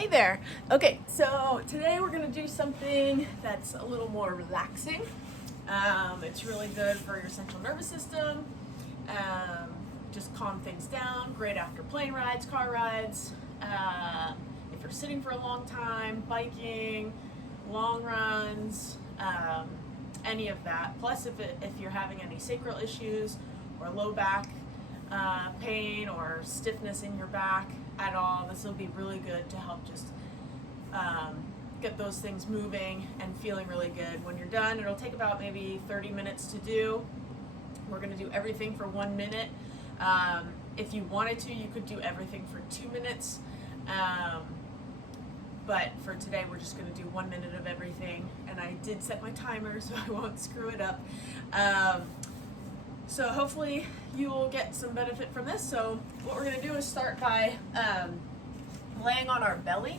Hey there. Okay, so today we're going to do something that's a little more relaxing. It's really good for your central nervous system. Just calm things down. Great after plane rides, car rides. If you're sitting for a long time, biking, long runs, any of that. Plus, if you're having any sacral issues or low back pain or stiffness in your back at all, this will be really good to help just get those things moving and feeling really good. When you're done, it'll take about maybe 30 minutes to do. We're going to do everything for 1 minute. If you wanted to, you could do everything for 2 minutes. But for today, we're just going to do 1 minute of everything. And I did set my timer, so I won't screw it up. So hopefully you will get some benefit from this. So what we're going to do is start by laying on our belly.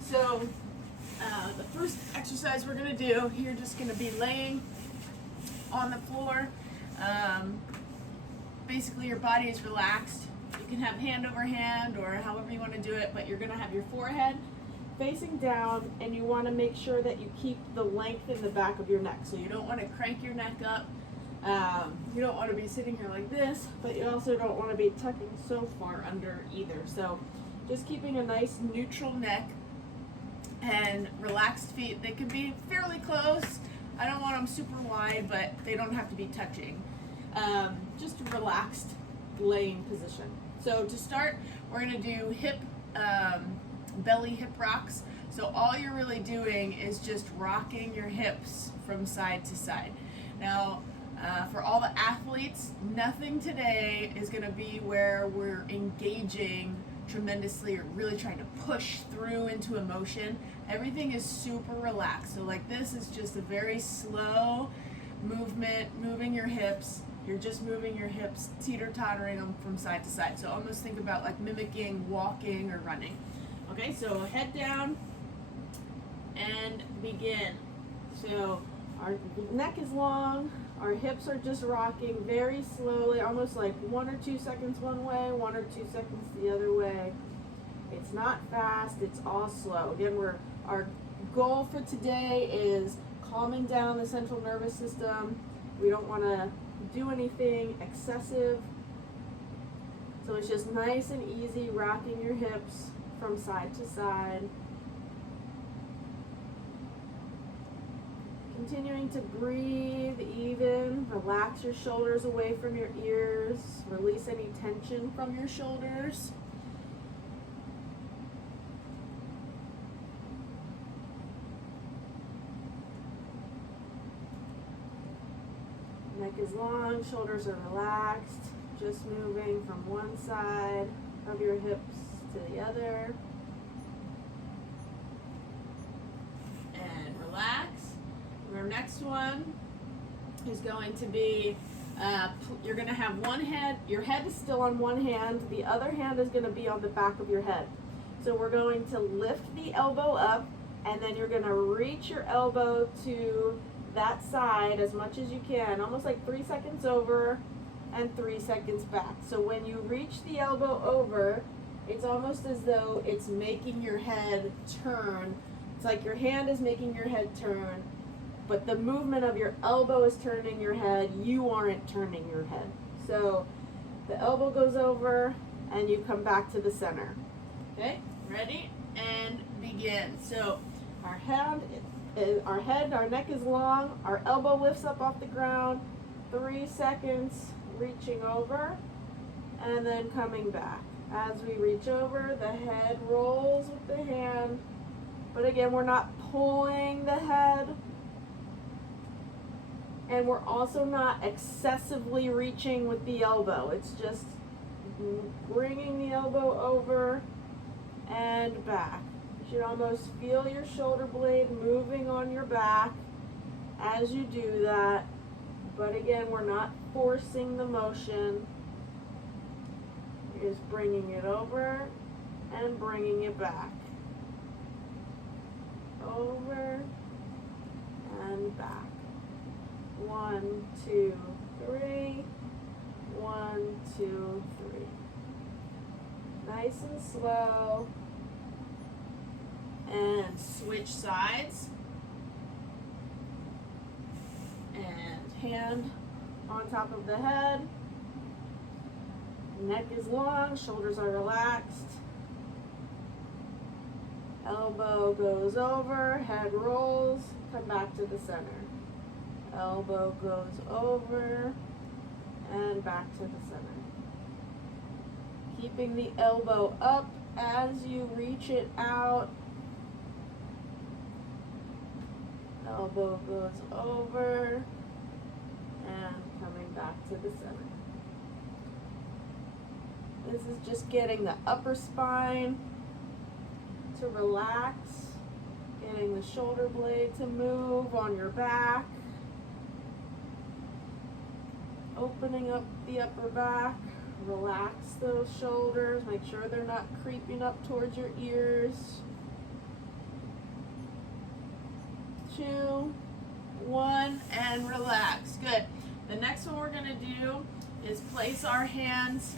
So the first exercise we're going to do, you're just going to be laying on the floor. Basically your body is relaxed. You can have hand over hand or however you want to do it, but you're going to have your forehead facing down, and you want to make sure that you keep the length in the back of your neck. So you don't want to crank your neck up. You don't want to be sitting here like this, but you also don't want to be tucking so far under either. So just keeping a nice neutral neck and relaxed feet. They can be fairly close. I don't want them super wide, but they don't have to be touching. Just a relaxed laying position. So to start, we're going to do belly hip rocks. So all you're really doing is just rocking your hips from side to side. Now, for all the athletes, nothing today is going to be where we're engaging tremendously or really trying to push through into emotion. Everything is super relaxed. So like this is just a very slow movement, moving your hips. You're just moving your hips, teeter-tottering them from side to side. So almost think about like mimicking walking or running. Okay, so head down and begin. So our neck is long. Our hips are just rocking very slowly, almost like 1 or 2 seconds one way, 1 or 2 seconds the other way. It's not fast, it's all slow. Again, our goal for today is calming down the central nervous system. We don't want to do anything excessive. So it's just nice and easy, rocking your hips from side to side. Continuing to breathe even, relax your shoulders away from your ears, release any tension from your shoulders. Neck is long, shoulders are relaxed, just moving from one side of your hips to the other. And relax. Our next one is going to be, you're going to have one head, your head is still on one hand, the other hand is going to be on the back of your head. So we're going to lift the elbow up, and then you're going to reach your elbow to that side as much as you can, almost like 3 seconds over and 3 seconds back. So when you reach the elbow over, it's almost as though it's making your head turn. It's like your hand is making your head turn, but the movement of your elbow is turning your head. You aren't turning your head. So the elbow goes over and you come back to the center. Okay, ready? And begin. So our neck is long, our elbow lifts up off the ground, 3 seconds, reaching over, and then coming back. As we reach over, the head rolls with the hand, but again, we're not pulling the head, and we're also not excessively reaching with the elbow. It's just bringing the elbow over and back. You should almost feel your shoulder blade moving on your back as you do that. But again, we're not forcing the motion. You're just bringing it over and bringing it back. Over and back. 1, 2, 3. 1, 2, 3. Nice and slow. and switch sides. And hand on top of the head. Neck is long, shoulders are relaxed. Elbow goes over, head rolls, come back to the center. Elbow goes over and back to the center. Keeping the elbow up as you reach it out. Elbow goes over and coming back to the center. This is just getting the upper spine to relax, getting the shoulder blade to move on your back, opening up the upper back, relax those shoulders, make sure they're not creeping up towards your ears. 2, 1, and relax. Good. The next one we're going to do is place our hands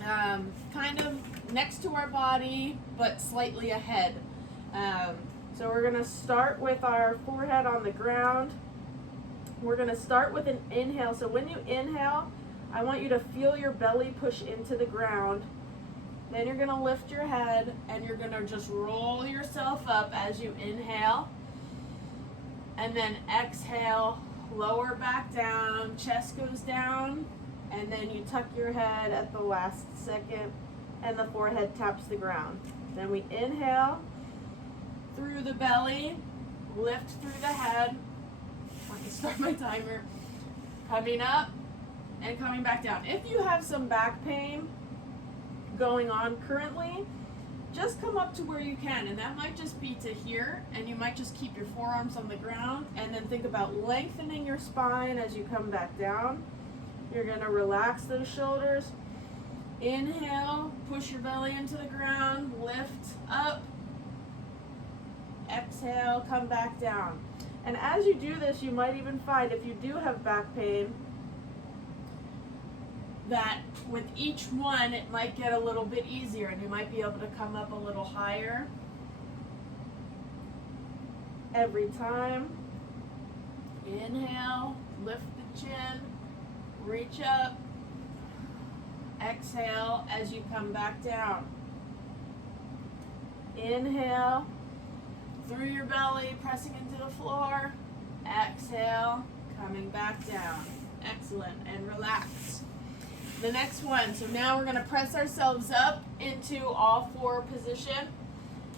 kind of next to our body, but slightly ahead. So we're going to start with our forehead on the ground. We're going to start with an inhale. So when you inhale, I want you to feel your belly push into the ground. Then you're going to lift your head and you're going to just roll yourself up as you inhale. And then exhale, lower back down, chest goes down, and then you tuck your head at the last second and the forehead taps the ground. Then we inhale through the belly, lift through the head. I can start my timer. Coming up and coming back down. If you have some back pain going on currently, just come up to where you can, and that might just be to here, and you might just keep your forearms on the ground, and then think about lengthening your spine as you come back down. You're going to relax those shoulders. Inhale, push your belly into the ground, lift up. Exhale, come back down. And as you do this, you might even find, if you do have back pain, that with each one it might get a little bit easier and you might be able to come up a little higher every time. Inhale, lift the chin, reach up. Exhale as you come back down. Inhale through your belly, pressing into the floor. Exhale, coming back down. Excellent, and relax. The next one, so now we're going to press ourselves up into all four position.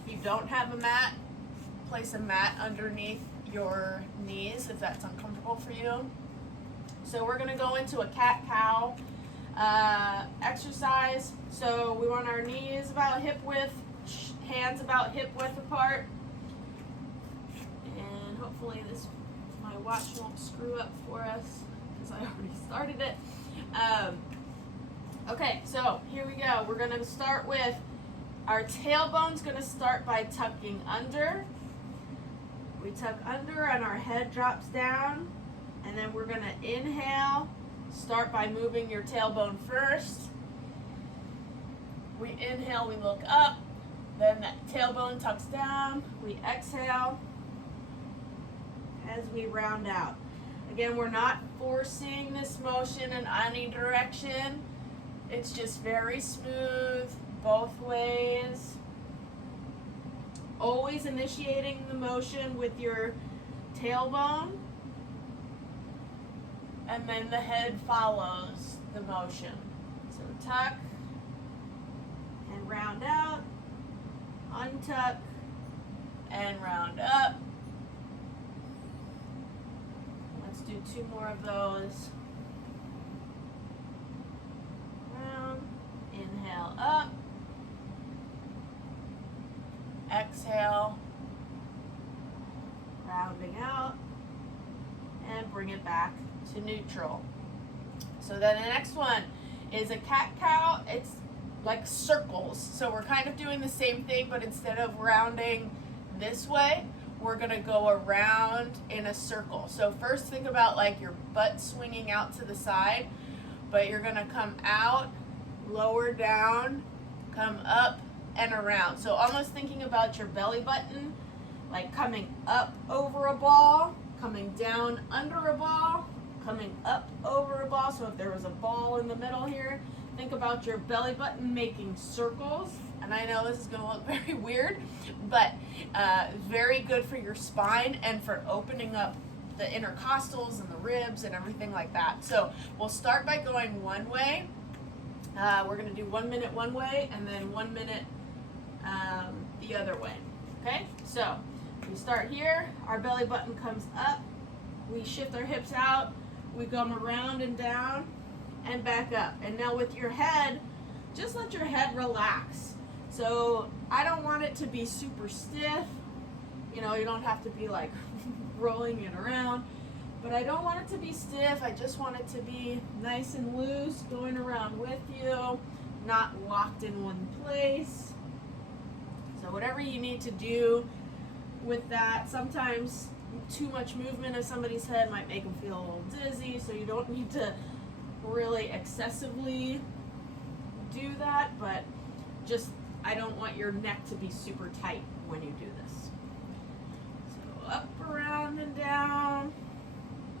If you don't have a mat, place a mat underneath your knees if that's uncomfortable for you. So we're going to go into a cat-cow exercise. So we want our knees about hip width, hands about hip width apart. And hopefully my watch won't screw up for us because I already started it. Okay, so here we go. We're going to start with our tailbone's going to start by tucking under. We tuck under and our head drops down. And then we're going to inhale. Start by moving your tailbone first. We inhale, we look up. Then that tailbone tucks down. We exhale as we round out. Again, we're not forcing this motion in any direction. It's just very smooth both ways. Always initiating the motion with your tailbone. And then the head follows the motion. So tuck and round out, untuck and round up. Let's do 2 more of those. Round, inhale up, exhale, rounding out, and bring it back to neutral. So then the next one is a cat-cow. It's like circles. So we're kind of doing the same thing, but instead of rounding this way, we're going to go around in a circle. So first think about like your butt swinging out to the side, but you're going to come out, lower down, come up, and around. So almost thinking about your belly button, like coming up over a ball, coming down under a ball, coming up over a ball. So if there was a ball in the middle here, think about your belly button making circles. And I know this is going to look very weird, but very good for your spine and for opening up the intercostals and the ribs and everything like that. So we'll start by going one way. We're going to do 1 minute one way and then 1 minute the other way. Okay, so we start here, our belly button comes up, we shift our hips out, we come around and down and back up. And now with your head, just let your head relax. So I don't want it to be super stiff. You know, you don't have to be like rolling it around, but I don't want it to be stiff. I just want it to be nice and loose, going around with you, not locked in one place. So whatever you need to do with that. Sometimes too much movement of somebody's head might make them feel a little dizzy, so you don't need to really excessively do that, but just I don't want your neck to be super tight when you do this. So up, around, and down,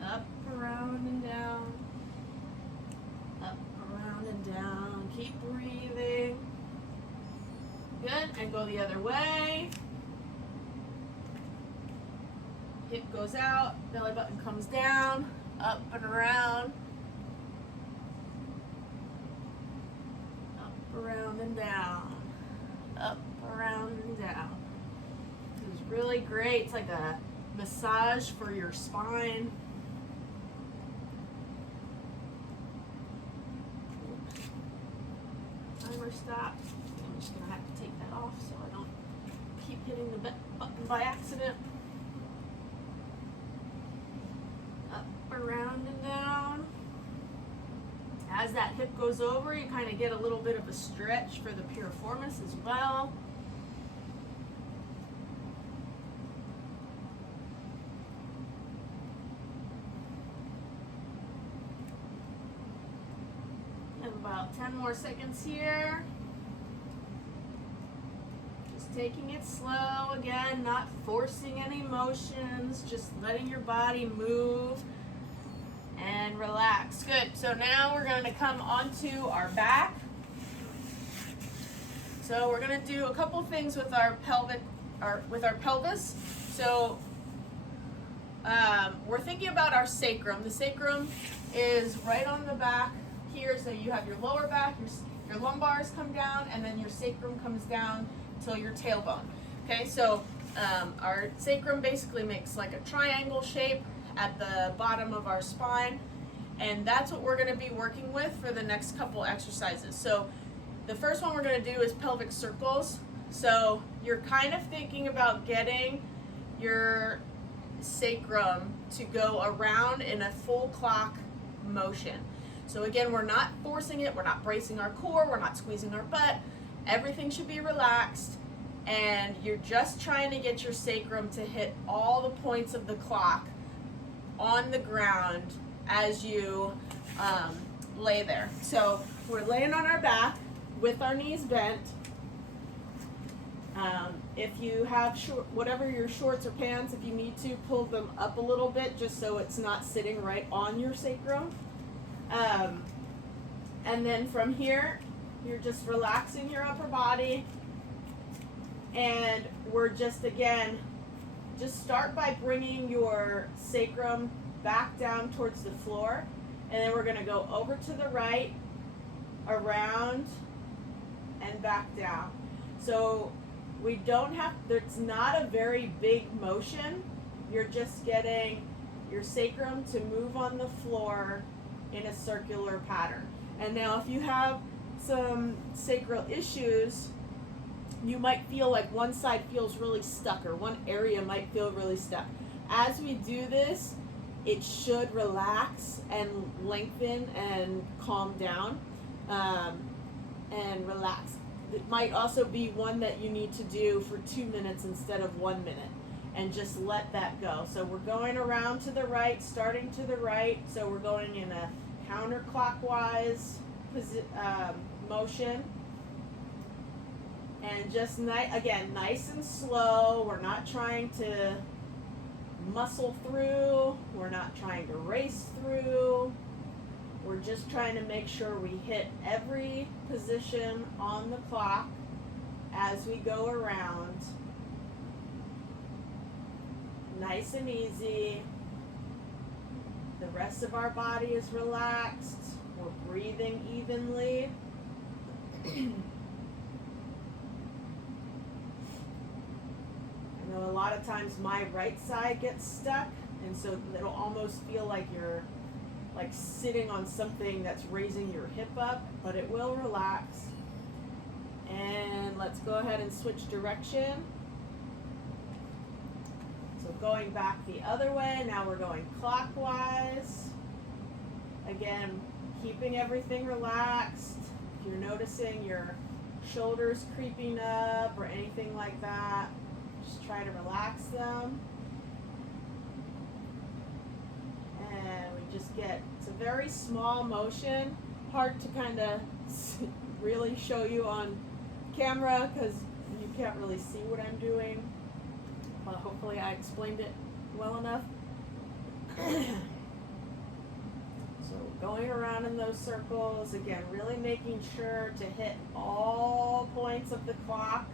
up, around, and down, up, around, and down. Keep breathing. Good, and go the other way. Hip goes out, belly button comes down, up and around, up, around, and down, up, around, and down. It was really great. It's like a massage for your spine. Oops. Timer stopped. I'm just going to have to take that off so I don't keep hitting the button by accident. Up, around, and down. As that hip goes over, you kind of get a little bit of a stretch for the piriformis as well. We have about 10 more seconds here. Just taking it slow, again, not forcing any motions, just letting your body move and relax. Good. So now we're going to come onto our back. So we're going to do a couple things with our pelvis. So we're thinking about our sacrum. The sacrum is right on the back here. So you have your lower back, your lumbars come down, and then your sacrum comes down till your tailbone. Okay, so our sacrum basically makes like a triangle shape at the bottom of our spine, and that's what we're going to be working with for the next couple exercises. So the first one we're going to do is pelvic circles. So you're kind of thinking about getting your sacrum to go around in a full clock motion. So again, we're not forcing it, we're not bracing our core, we're not squeezing our butt. Everything should be relaxed, and you're just trying to get your sacrum to hit all the points of the clock on the ground as you lay there. So we're laying on our back with our knees bent. If you have whatever your shorts or pants, if you need to, pull them up a little bit just so it's not sitting right on your sacrum. And then from here, you're just relaxing your upper body, and we're just, again, just start by bringing your sacrum back down towards the floor, and then we're going to go over to the right, around, and back down. So we don't have, it's not a very big motion. You're just getting your sacrum to move on the floor in a circular pattern. And now if you have some sacral issues, you might feel like one side feels really stuck, or one area might feel really stuck. As we do this, it should relax and lengthen and calm down and relax. It might also be one that you need to do for 2 minutes instead of 1 minute, and just let that go. So we're going around to the right, starting to the right, so we're going in a counterclockwise motion. And just again, nice and slow. We're not trying to muscle through. We're not trying to race through. We're just trying to make sure we hit every position on the clock as we go around. Nice and easy. The rest of our body is relaxed. We're breathing evenly. I know a lot of times my right side gets stuck, and so it'll almost feel like you're like sitting on something that's raising your hip up, but it will relax. And let's go ahead and switch direction. So going back the other way, now we're going clockwise. Again, keeping everything relaxed. If you're noticing your shoulders creeping up or anything like that, just try to relax them. And we just get, it's a very small motion, hard to kind of really show you on camera because you can't really see what I'm doing. But hopefully I explained it well enough. So going around in those circles, again, really making sure to hit all points of the clock.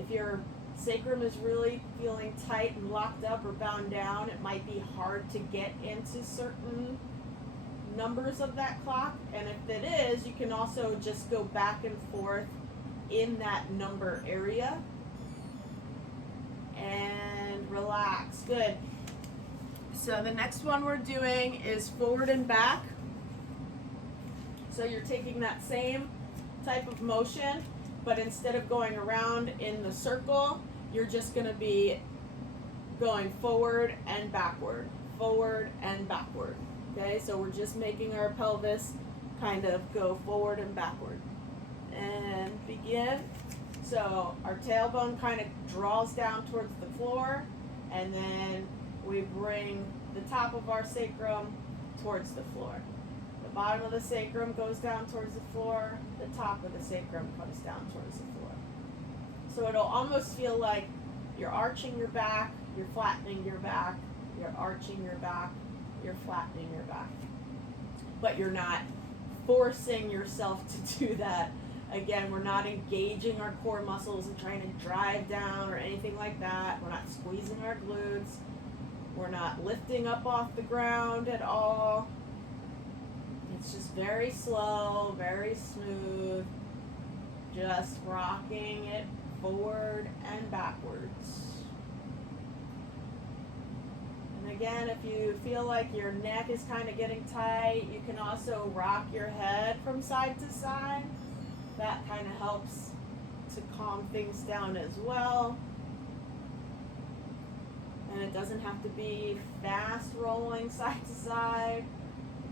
If your sacrum is really feeling tight and locked up or bound down, it might be hard to get into certain numbers of that clock. And if it is, you can also just go back and forth in that number area. And relax. Good. So the next one we're doing is forward and back. So you're taking that same type of motion, but instead of going around in the circle, you're just going to be going forward and backward, forward and backward. Okay, so we're just making our pelvis kind of go forward and backward. And begin. So our tailbone kind of draws down towards the floor, and then we bring the top of our sacrum towards the floor. The bottom of the sacrum goes down towards the floor, the top of the sacrum comes down towards the floor. So it'll almost feel like you're arching your back, you're flattening your back, you're arching your back, you're flattening your back. But you're not forcing yourself to do that. Again, we're not engaging our core muscles and trying to drive down or anything like that. We're not squeezing our glutes. We're not lifting up off the ground at all. It's just very slow, very smooth, just rocking it forward and backwards. And again, if you feel like your neck is kind of getting tight, you can also rock your head from side to side. That kind of helps to calm things down as well. And it doesn't have to be fast rolling side to side.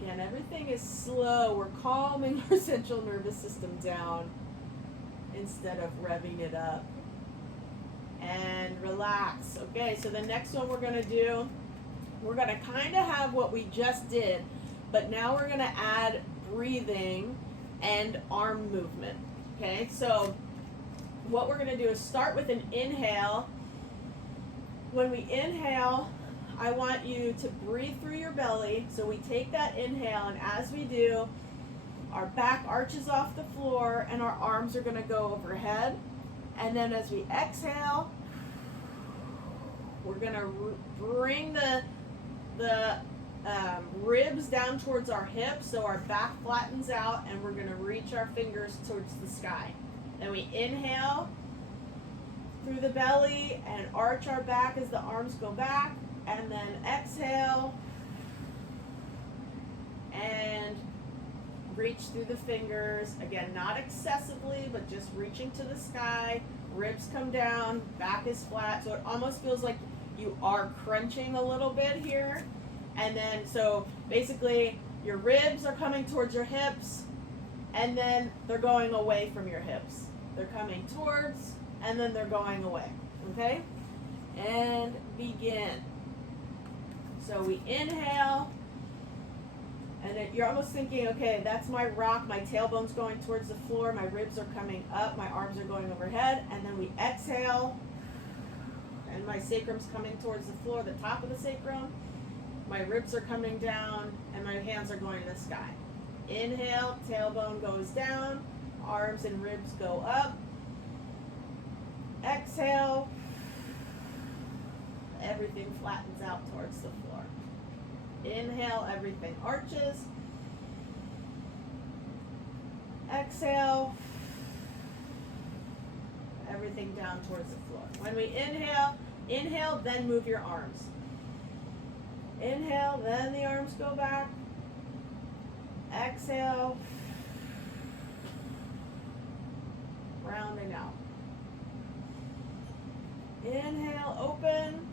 Again, everything is slow. We're calming our central nervous system down instead of revving it up. And relax. Okay, so the next one we're going to do, we're going to kind of have what we just did, but now we're going to add breathing and arm movement. Okay, so what we're going to do is start with an inhale. When we inhale, I want you to breathe through your belly. So we take that inhale, and as we do, our back arches off the floor and our arms are going to go overhead. And then as we exhale, we're going to bring the ribs down towards our hips, so our back flattens out, and we're going to reach our fingers towards the sky. Then we inhale through the belly and arch our back as the arms go back, and then exhale and reach through the fingers. Again, not excessively, but just reaching to the sky. Ribs come down, back is flat, so it almost feels like you are crunching a little bit here. And then, so basically your ribs are coming towards your hips, and then they're going away from your hips. They're coming towards, and then they're going away. Okay? And begin. So we inhale, And you're almost thinking, okay, that's my rock, my tailbone's going towards the floor, my ribs are coming up, my arms are going overhead, and then we exhale, and my sacrum's coming towards the floor, the top of the sacrum, my ribs are coming down, and my hands are going to the sky. Inhale, tailbone goes down, arms and ribs go up. Exhale, everything flattens out towards the floor. Inhale, everything arches. Exhale, everything down towards the floor. When we inhale, then move your arms. Inhale, then the arms go back. Exhale, rounding out. Inhale, open.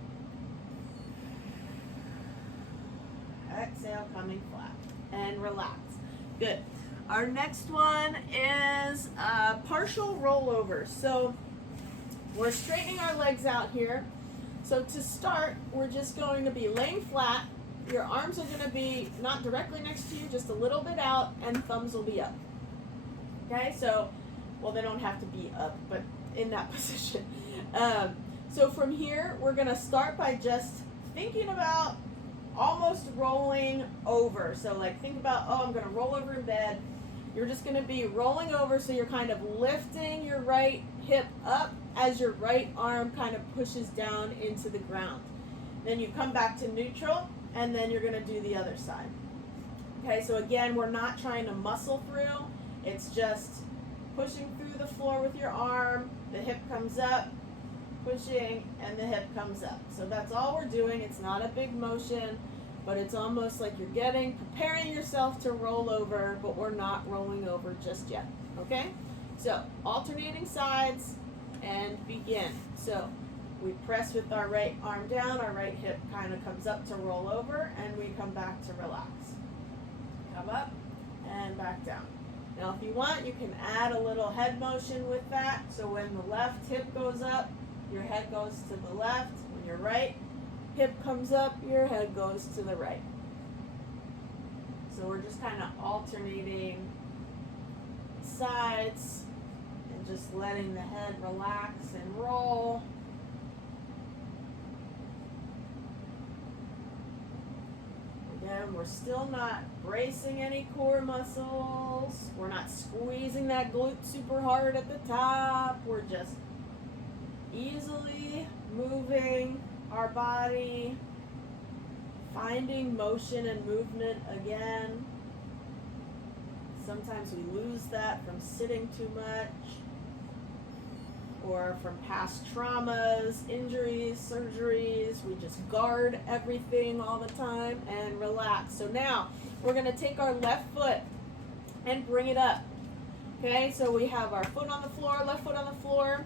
Exhale, coming flat. And relax. Good. Our next one is partial rollovers. So we're straightening our legs out here. So to start, we're just going to be laying flat. Your arms are going to be not directly next to you, just a little bit out, and thumbs will be up. Okay, so, well, they don't have to be up, but in that position. So from here, we're going to start by just thinking about almost rolling over. So like think about, oh, I'm going to roll over in bed. You're just going to be rolling over, so you're kind of lifting your right hip up as your right arm kind of pushes down into the ground. Then you come back to neutral, and then you're going to do the other side. Okay, so again, we're not trying to muscle through. It's just pushing through the floor with your arm. The hip comes up, pushing, and the hip comes up. So that's all we're doing. It's not a big motion, but it's almost like you're preparing yourself to roll over, but we're not rolling over just yet. Okay? So alternating sides and begin. So we press with our right arm down, our right hip kind of comes up to roll over, and we come back to relax. Come up and back down. Now if you want, you can add a little head motion with that. So when the left hip goes up, your head goes to the left. When your right hip comes up, your head goes to the right. So we're just kind of alternating sides and just letting the head relax and roll. Again, we're still not bracing any core muscles. We're not squeezing that glute super hard at the top. We're just easily moving our body, finding motion and movement again. Sometimes we lose that from sitting too much, or from past traumas, injuries, surgeries. We just guard everything all the time and relax. So now we're going to take our left foot and bring it up. Okay, so we have our foot on the floor, left foot on the floor,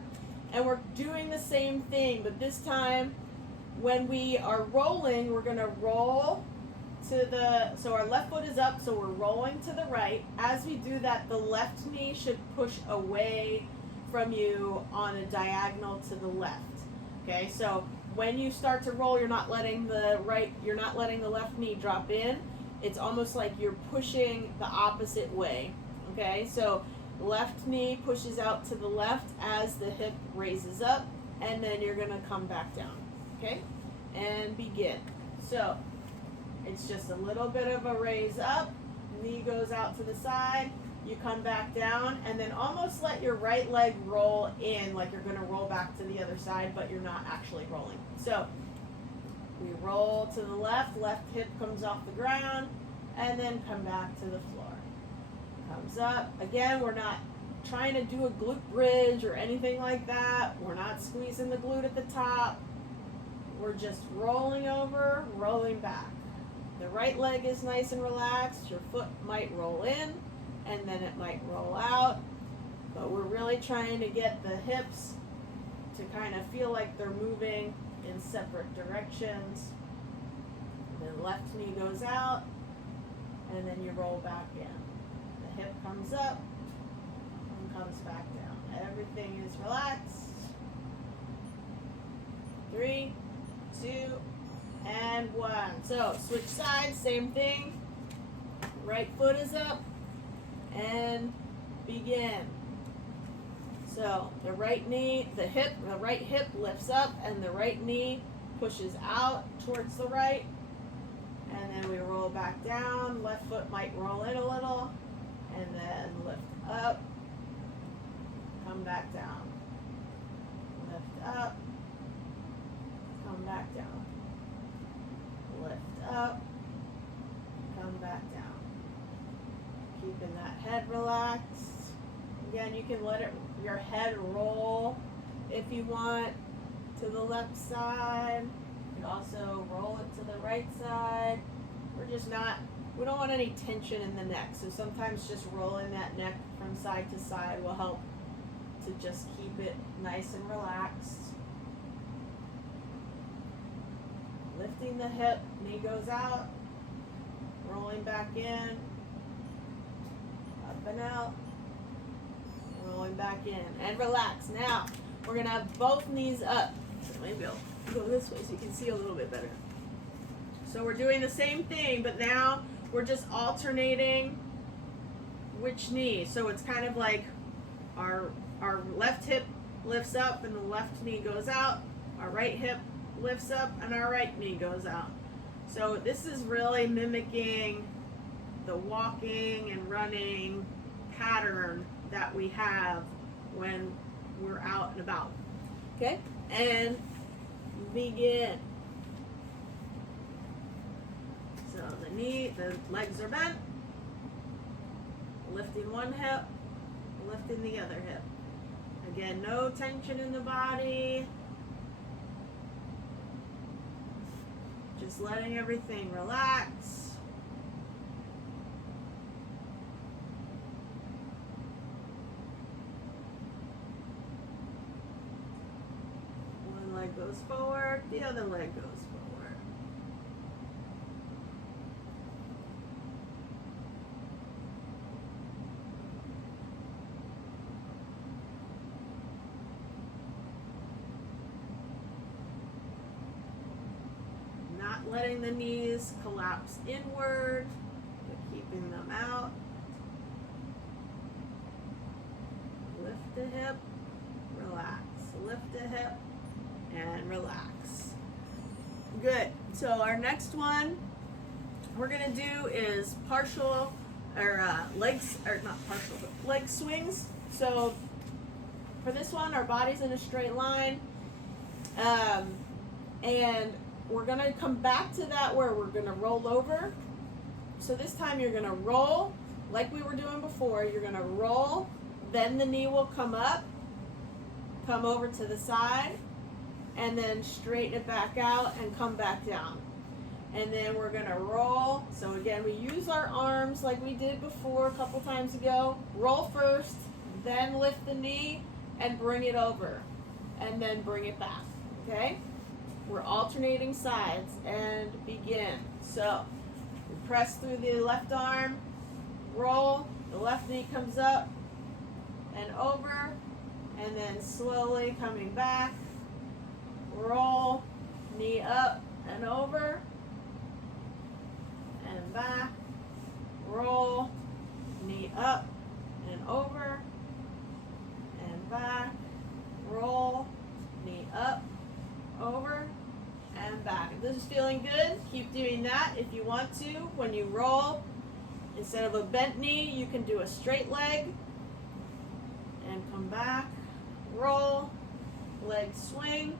and we're doing the same thing, but this time when we are rolling, we're going to roll to so our left foot is up, so we're rolling to the right. As we do that, the left knee should push away from you on a diagonal to the left. Okay, so when you start to roll, you're not letting the left knee drop in. It's almost like you're pushing the opposite way. Okay, so left knee pushes out to the left as the hip raises up, and then you're gonna come back down. Okay, and begin. So it's just a little bit of a raise up, knee goes out to the side, you come back down, and then almost let your right leg roll in, like you're gonna roll back to the other side, but you're not actually rolling. So we roll to the left hip comes off the ground, and then come back to the floor. Comes up. Again, we're not trying to do a glute bridge or anything like that. We're not squeezing the glute at the top. We're just rolling over, rolling back. The right leg is nice and relaxed. Your foot might roll in, and then it might roll out. But we're really trying to get the hips to kind of feel like they're moving in separate directions. And the left knee goes out, and then you roll back in. The hip comes up and comes back down. Everything is relaxed. 3, 2, and 1. So switch sides, same thing. Right foot is up, and begin. So the right knee, the right hip lifts up, and the right knee pushes out towards the right. And then we roll back down. Left foot might roll in a little, and then lift up, come back down. Lift up, come back down. Lift up, come back down. Keeping that head relaxed. Again, you can let your head roll if you want to the left side. You can also roll it to the right side. We don't want any tension in the neck. So sometimes just rolling that neck from side to side will help to just keep it nice and relaxed. Lifting the hip, knee goes out, rolling back in, up and out, rolling back in, and relax. Now, we're gonna have both knees up. So maybe I'll go this way so you can see a little bit better. So we're doing the same thing, but now we're just alternating which knee. So it's kind of like our left hip lifts up and the left knee goes out. Our right hip lifts up and our right knee goes out. So this is really mimicking the walking and running pattern that we have when we're out and about. Okay? And begin. So the legs are bent, lifting one hip, lifting the other hip. Again, no tension in the body. Just letting everything relax. One leg goes forward, the other leg goes forward. Letting the knees collapse inward, but keeping them out. Lift the hip, relax. Lift the hip, and relax. Good. So our next one we're gonna do is leg swings. So for this one, our body's in a straight line, and we're going to come back to that where we're going to roll over. So this time you're going to roll like we were doing before. You're going to roll, then the knee will come up, come over to the side, and then straighten it back out and come back down. And then we're going to roll. So again, we use our arms like we did before a couple times ago. Roll first, then lift the knee and bring it over, and then bring it back. Okay? We're alternating sides and begin. So we press through the left arm, roll, the left knee comes up and over, and then slowly coming back, roll, knee up and over, and back, roll, knee up and over, and back, roll, knee up, over, and back. If this is feeling good, keep doing that. If you want to, when you roll, instead of a bent knee, you can do a straight leg and come back, roll, leg swing,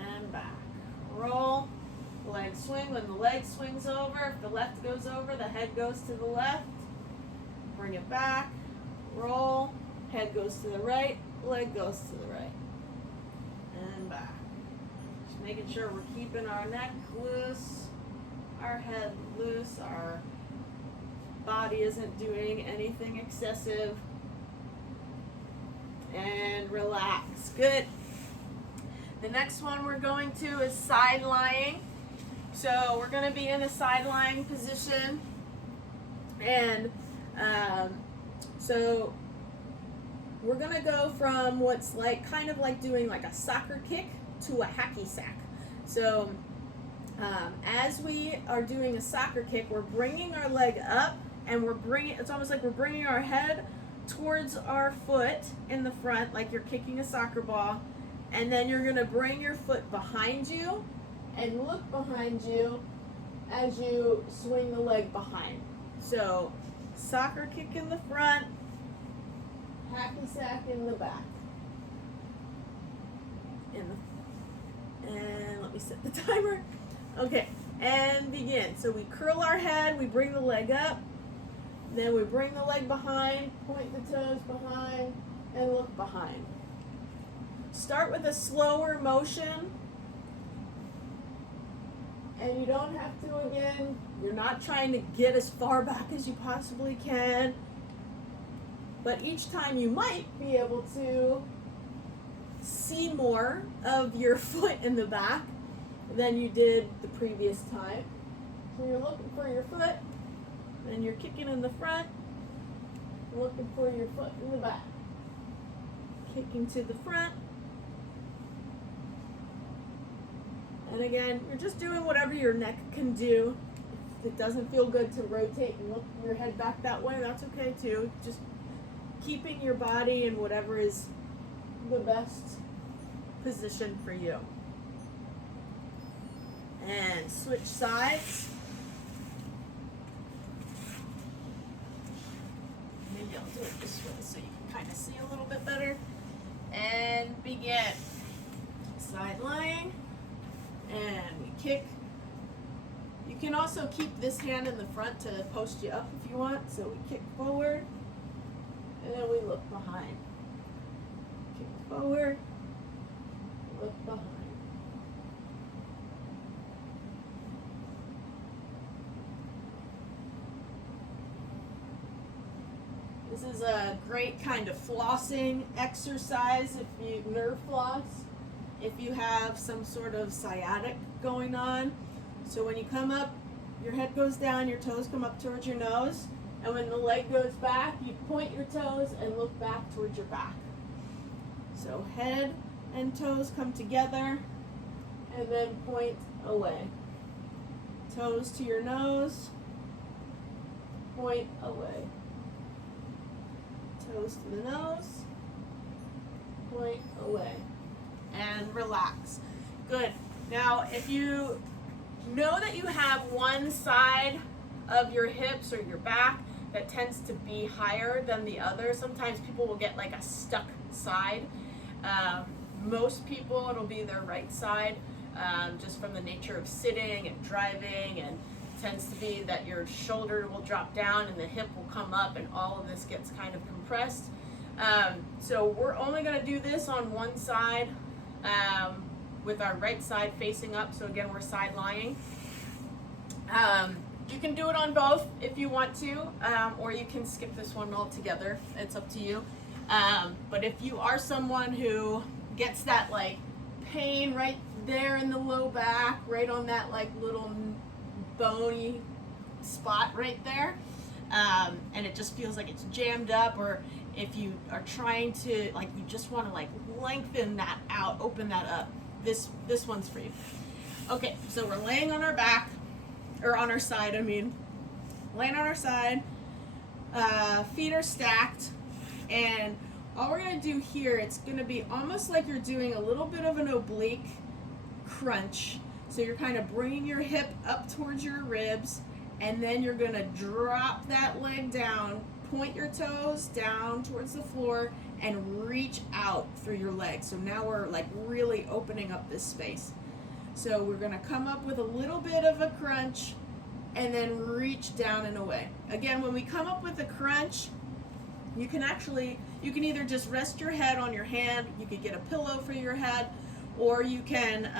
and back. Roll, leg swing. When the leg swings over, if the left goes over, the head goes to the left. Bring it back, roll, head goes to the right, leg goes to the right. And back. Just making sure we're keeping our neck loose, our head loose, our body isn't doing anything excessive. And relax. Good. The next one we're going to is side lying. So we're going to be in a side lying position. And so we're going to go from what's like kind of like doing like a soccer kick to a hacky sack. So As we are doing a soccer kick, we're bringing our leg up, and it's almost like we're bringing our head towards our foot in the front, like you're kicking a soccer ball, and then you're gonna bring your foot behind you and look behind you as you swing the leg behind. So, soccer kick in the front, hacky-sack in the back. And let me set the timer. Okay, and begin. So we curl our head, we bring the leg up, then we bring the leg behind, point the toes behind, and look behind. Start with a slower motion, and you don't have to, again, you're not trying to get as far back as you possibly can, but each time you might be able to see more of your foot in the back than you did the previous time. So you're looking for your foot, and you're kicking in the front, looking for your foot in the back. Kicking to the front. And again, you're just doing whatever your neck can do. If it doesn't feel good to rotate and look your head back that way, that's okay too. Just keeping your body in whatever is the best position for you. And switch sides. Maybe I'll do it this way so you can kind of see a little bit better. And begin. Side lying. And we kick. You can also keep this hand in the front to post you up if you want. So we kick forward. And then we look behind. Kick forward. Look behind. This is a great kind of flossing exercise if you nerve floss, if you have some sort of sciatic going on. So when you come up, your head goes down, your toes come up towards your nose, and when the leg goes back, you point your toes and look back towards your back. So head and toes come together, and then point away. Toes to your nose, point away. Toes to the nose, point away. And relax. Good. Now, if you know that you have one side of your hips or your back that tends to be higher than the other, sometimes people will get like a stuck side. Most people, it'll be their right side, just from the nature of sitting and driving, and it tends to be that your shoulder will drop down and the hip will come up, and all of this gets kind of compressed. So we're only going to do this on one side, with our right side facing up. So again, we're side lying. You can do it on both if you want to, or you can skip this one altogether. It's up to you. But if you are someone who gets that like pain right there in the low back, right on that like little bony spot right there, and it just feels like it's jammed up, or if you are trying to, like, you just want to like lengthen that out, open that up, this one's for you. Okay, so we're laying on our back, or on our side, laying on our side, feet are stacked, and all we're going to do here, it's going to be almost like you're doing a little bit of an oblique crunch. So you're kind of bringing your hip up towards your ribs, and then you're going to drop that leg down, point your toes down towards the floor, and reach out through your legs. So now we're like really opening up this space. So we're going to come up with a little bit of a crunch, and then reach down and away. Again, when we come up with a crunch, you can either just rest your head on your hand, you could get a pillow for your head, or you can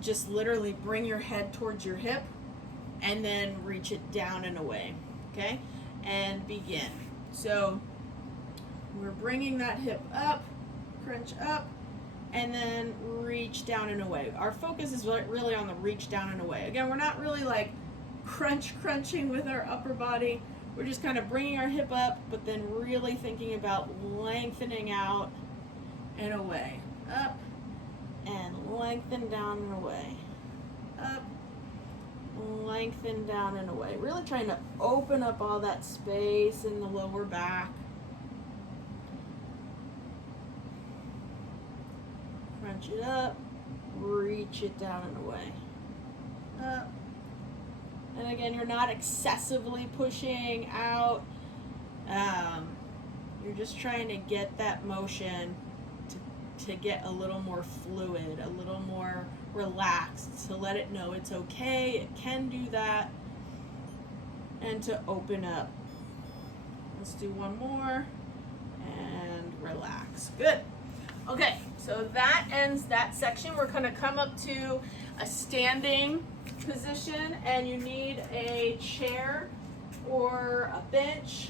just literally bring your head towards your hip and then reach it down and away, okay? And begin. So we're bringing that hip up, crunch up, and then reach down and away. Our focus is really on the reach down and away. Again, we're not really like crunching with our upper body. We're just kind of bringing our hip up, but then really thinking about lengthening out and away. Up and lengthen down and away. up, lengthen down and away. Really trying to open up all that space in the lower back. Crunch it up, reach it down and away. Up. And again, you're not excessively pushing out. You're just trying to get that motion to get a little more fluid, a little more relaxed, to let it know it's okay, it can do that, and to open up. Let's do one more, and relax. Good. Okay, so that ends that section. We're gonna come up to a standing position, and you need a chair or a bench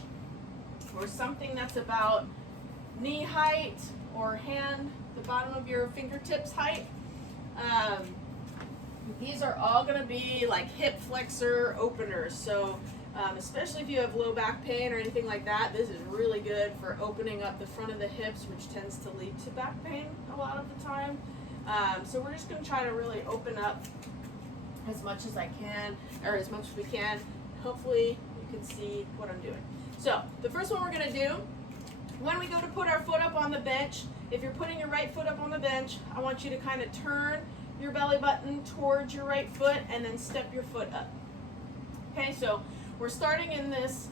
or something that's about knee height or the bottom of your fingertips height. These are all going to be like hip flexor openers. So especially if you have low back pain or anything like that, this is really good for opening up the front of the hips, which tends to lead to back pain a lot of the time. So we're just going to try to really open up as much as I can, or as much as we can. Hopefully you can see what I'm doing. So the first one we're going to do, when we go to put our foot up on the bench, if you're putting your right foot up on the bench, I want you to kind of turn your belly button towards your right foot and then step your foot up. Okay, so we're starting in this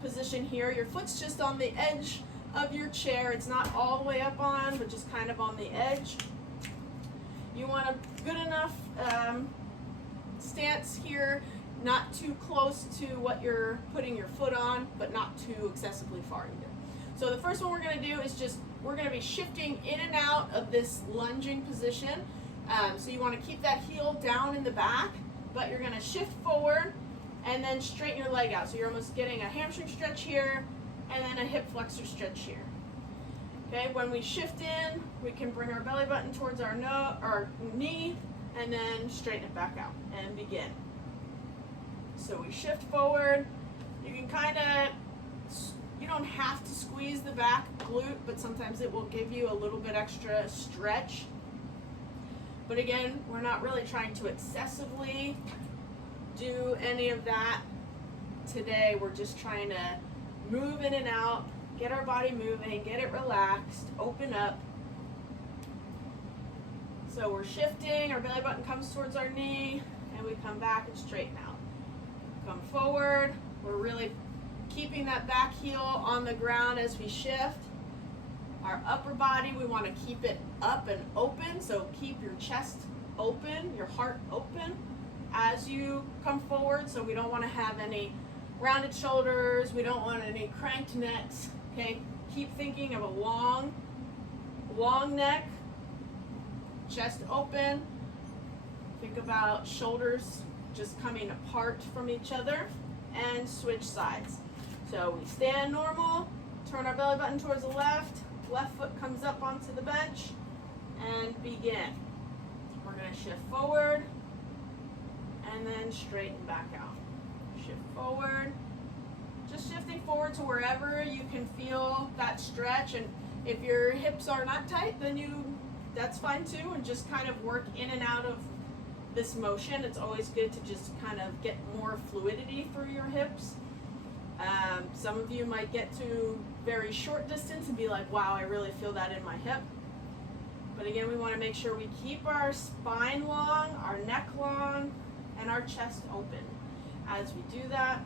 position here. Your foot's just on the edge of your chair. It's not all the way up on, but just kind of on the edge. You want a good enough stance here, not too close to what you're putting your foot on, but not too excessively far either. So the first one we're going to do is we're going to be shifting in and out of this lunging position. So you want to keep that heel down in the back, but you're going to shift forward and then straighten your leg out. So you're almost getting a hamstring stretch here and then a hip flexor stretch here. Okay, when we shift in, we can bring our belly button towards our knee and then straighten it back out and begin. So we shift forward. You can you don't have to squeeze the back glute, but sometimes it will give you a little bit extra stretch. But again, we're not really trying to excessively do any of that today. We're just trying to move in and out, get our body moving, get it relaxed, open up. So we're shifting, our belly button comes towards our knee, and we come back and straighten out. Come forward, we're really keeping that back heel on the ground as we shift. Our upper body, we want to keep it up and open, so keep your chest open, your heart open as you come forward. So we don't want to have any rounded shoulders, we don't want any cranked necks. Okay, keep thinking of a long neck, chest open. Think about shoulders just coming apart from each other, and switch sides. So we stand normal, turn our belly button towards the left foot comes up onto the bench, and begin. We're going to shift forward and then straighten back out. Shift forward, just shifting forward to wherever you can feel that stretch. And if your hips are not tight, then that's fine too, and just kind of work in and out of this motion. It's always good to just kind of get more fluidity through your hips. Some of you might get to very short distance and be like, wow, I really feel that in my hip. But again, we want to make sure we keep our spine long, our neck long, and our chest open. As we do that,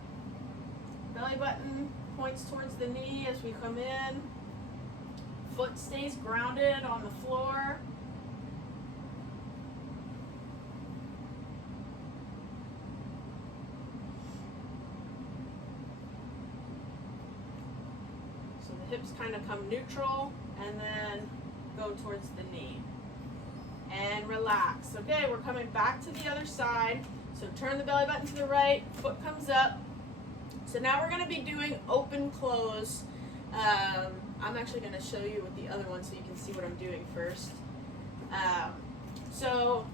belly button points towards the knee as we come in. Foot stays grounded on the floor. So the hips kind of come neutral and then go towards the knee. And relax. Okay, we're coming back to the other side. So turn the belly button to the right, foot comes up. So now we're going to be doing open close. I'm actually going to show you with the other one so you can see what I'm doing first. So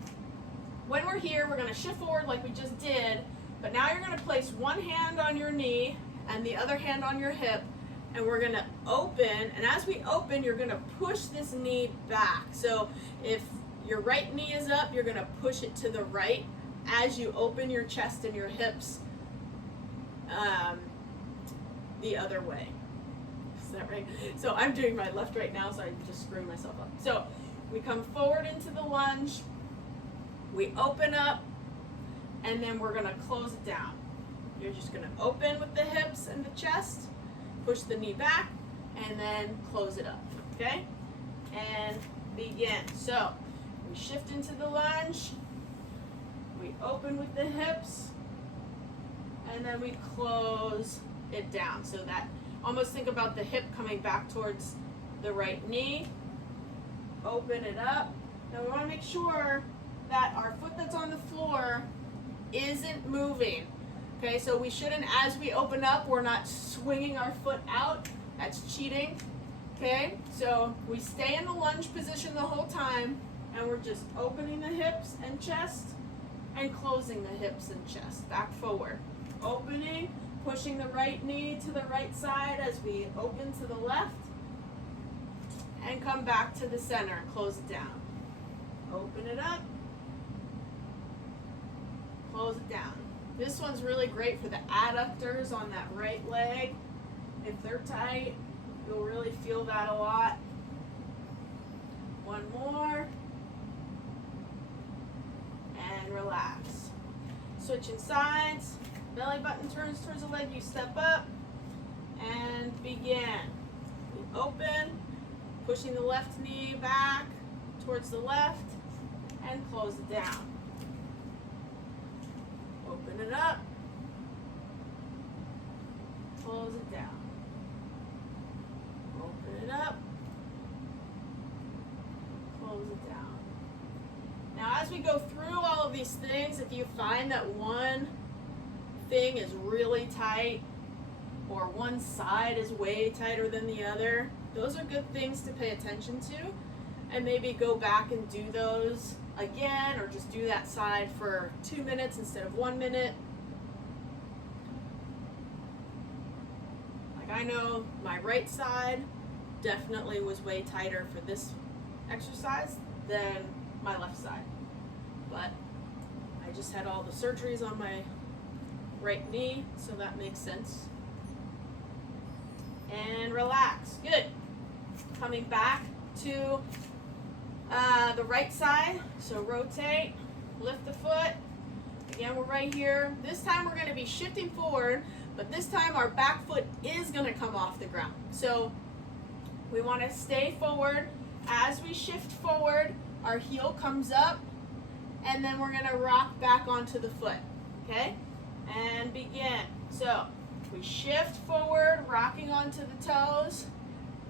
when we're here, we're going to shift forward like we just did, but now you're going to place one hand on your knee and the other hand on your hip, and we're going to open, and as we open, you're going to push this knee back. So if your right knee is up, you're gonna push it to the right as you open your chest and your hips the other way. Is that right? So I'm doing my left right now, so I'm just screwing myself up. So we come forward into the lunge, we open up, and then we're gonna close it down. You're just gonna open with the hips and the chest, push the knee back, and then close it up, okay? And begin. So we shift into the lunge, we open with the hips, and then we close it down. So that, almost think about the hip coming back towards the right knee. Open it up. Now we want to make sure that our foot that's on the floor isn't moving. Okay, so we shouldn't, as we open up, we're not swinging our foot out. That's cheating. Okay, so we stay in the lunge position the whole time, and we're just opening the hips and chest and closing the hips and chest. Back forward. Opening, pushing the right knee to the right side as we open to the left, and come back to the center, close it down. Open it up, close it down. This one's really great for the adductors on that right leg. If they're tight, you'll really feel that a lot. One more, and relax. Switching sides. Belly button turns towards the leg, you step up and begin. We open, pushing the left knee back towards the left, and close it down. Open it up, close it down. Open it up, close it down. Now as we go through all of these things, if you find that one thing is really tight or one side is way tighter than the other, those are good things to pay attention to, and maybe go back and do those again, or just do that side for 2 minutes instead of 1 minute. Like, I know my right side definitely was way tighter for this exercise than my left side, but I just had all the surgeries on my right knee, so that makes sense. And relax. Good. Coming back to the right side. So rotate, lift the foot. Again, we're right here. This time we're going to be shifting forward, but this time our back foot is going to come off the ground. So we want to stay forward. As we shift forward, our heel comes up, and then we're going to rock back onto the foot. Okay? And begin. So we shift forward, rocking onto the toes,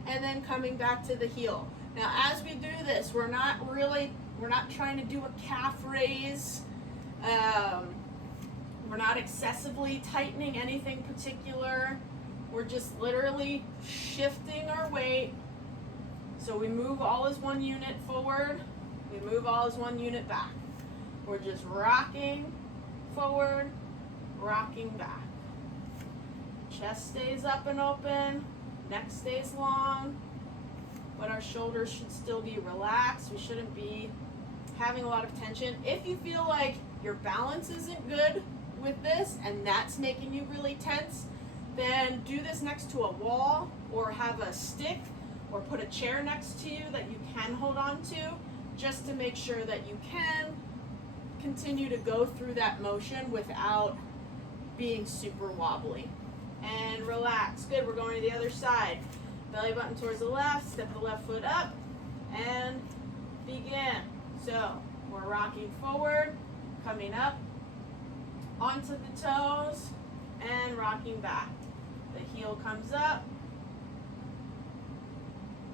and then coming back to the heel. Now as we do this, we're not trying to do a calf raise. We're not excessively tightening anything particular. We're just literally shifting our weight. So we move all as one unit forward, we move all as one unit back. We're just rocking forward, rocking back. Chest stays up and open, neck stays long, but our shoulders should still be relaxed. We shouldn't be having a lot of tension. If you feel like your balance isn't good with this and that's making you really tense, then do this next to a wall, or have a stick, or put a chair next to you that you can hold on to, just to make sure that you can continue to go through that motion without being super wobbly. And relax. Good. We're going to the other side. Belly button towards the left, step the left foot up, and begin. So we're rocking forward, coming up onto the toes, and rocking back. The heel comes up,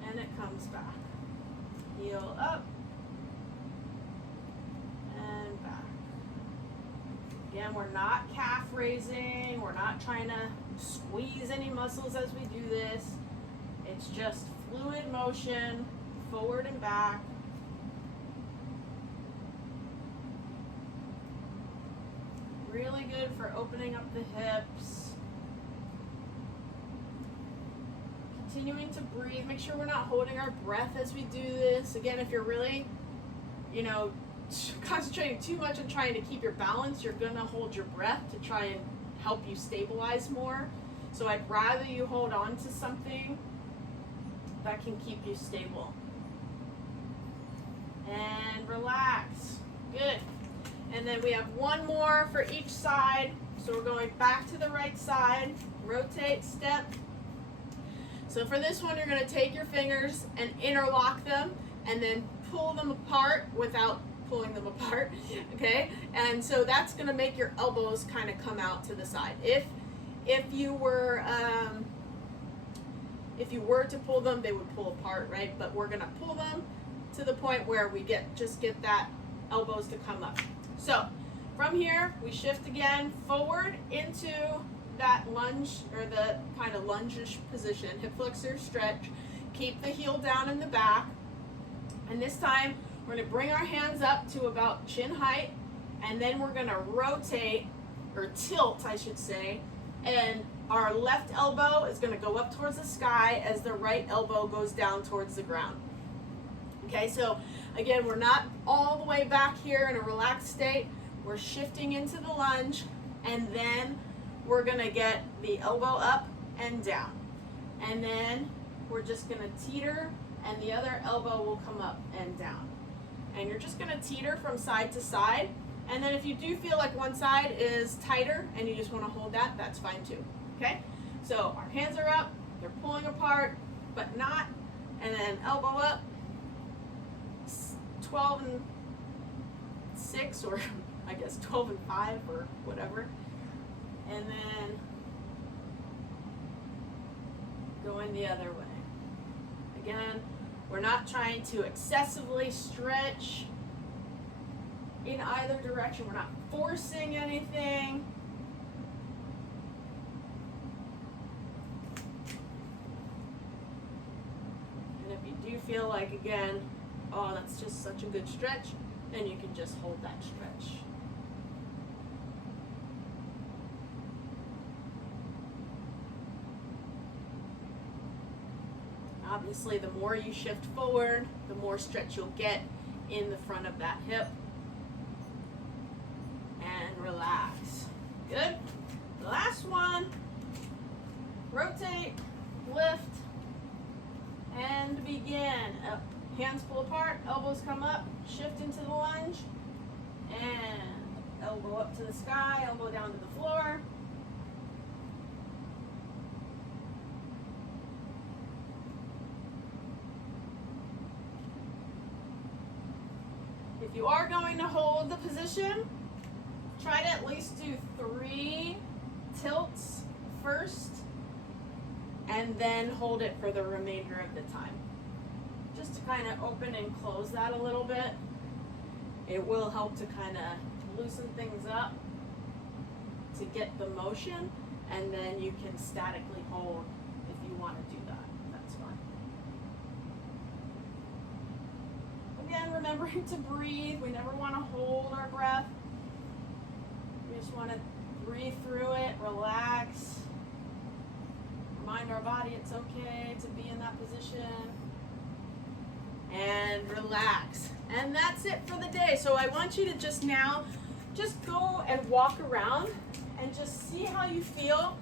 and it comes back. Heel up, and back. Again, we're not calf raising, we're not trying to squeeze any muscles as we do this. It's just fluid motion, forward and back. Really good for opening up the hips. Continuing to breathe. Make sure we're not holding our breath as we do this. Again, if you're really you know, concentrating too much on trying to keep your balance, you're gonna hold your breath to try and help you stabilize more. So I'd rather you hold on to something that can keep you stable. And relax. Good. And then we have one more for each side. So we're going back to the right side, rotate, step. So for this one, you're going to take your fingers and interlock them and then pull them apart without pulling them apart, okay? And so that's going to make your elbows kind of come out to the side. If you were to pull them, they would pull apart, right? But we're going to pull them to the point where we just get that elbows to come up. So from here, we shift again forward into that lunge, or the kind of lunge-ish position, hip flexor stretch. Keep the heel down in the back. And this time, we're gonna bring our hands up to about chin height, and then we're gonna rotate, or tilt, I should say, and our left elbow is gonna go up towards the sky as the right elbow goes down towards the ground. Okay, so again, we're not all the way back here in a relaxed state. We're shifting into the lunge, and then we're gonna get the elbow up and down. And then we're just gonna teeter, and the other elbow will come up and down. And you're just gonna teeter from side to side. And then if you do feel like one side is tighter and you just wanna hold that, that's fine too, okay? So our hands are up, they're pulling apart, but not, and then elbow up, 12 and 6, or I guess 12 and 5 or whatever. And then going the other way. Again, we're not trying to excessively stretch in either direction. We're not forcing anything. And if you do feel like, again, oh, that's just such a good stretch, then you can just hold that stretch. Obviously, the more you shift forward, the more stretch you'll get in the front of that hip. And relax. Good. The last one. Rotate, lift, and begin. Up. Hands pull apart, elbows come up, shift into the lunge, and elbow up to the sky, elbow down to the floor. If you are going to hold the position, try to at least do 3 tilts first, and then hold it for the remainder of the time. Just to kind of open and close that a little bit. It will help to kind of loosen things up to get the motion, and then you can statically hold if you want to do that. That's fine. Again, remembering to breathe. We never want to hold our breath. We just want to breathe through it, relax. Remind our body it's okay to be in that position. And relax. And that's it for the day. So I want you to just go and walk around and just see how you feel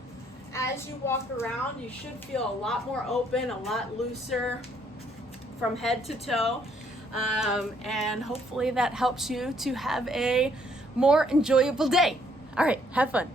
as you walk around. You should feel a lot more open, a lot looser from head to toe. And hopefully that helps you to have a more enjoyable day. All right, have fun.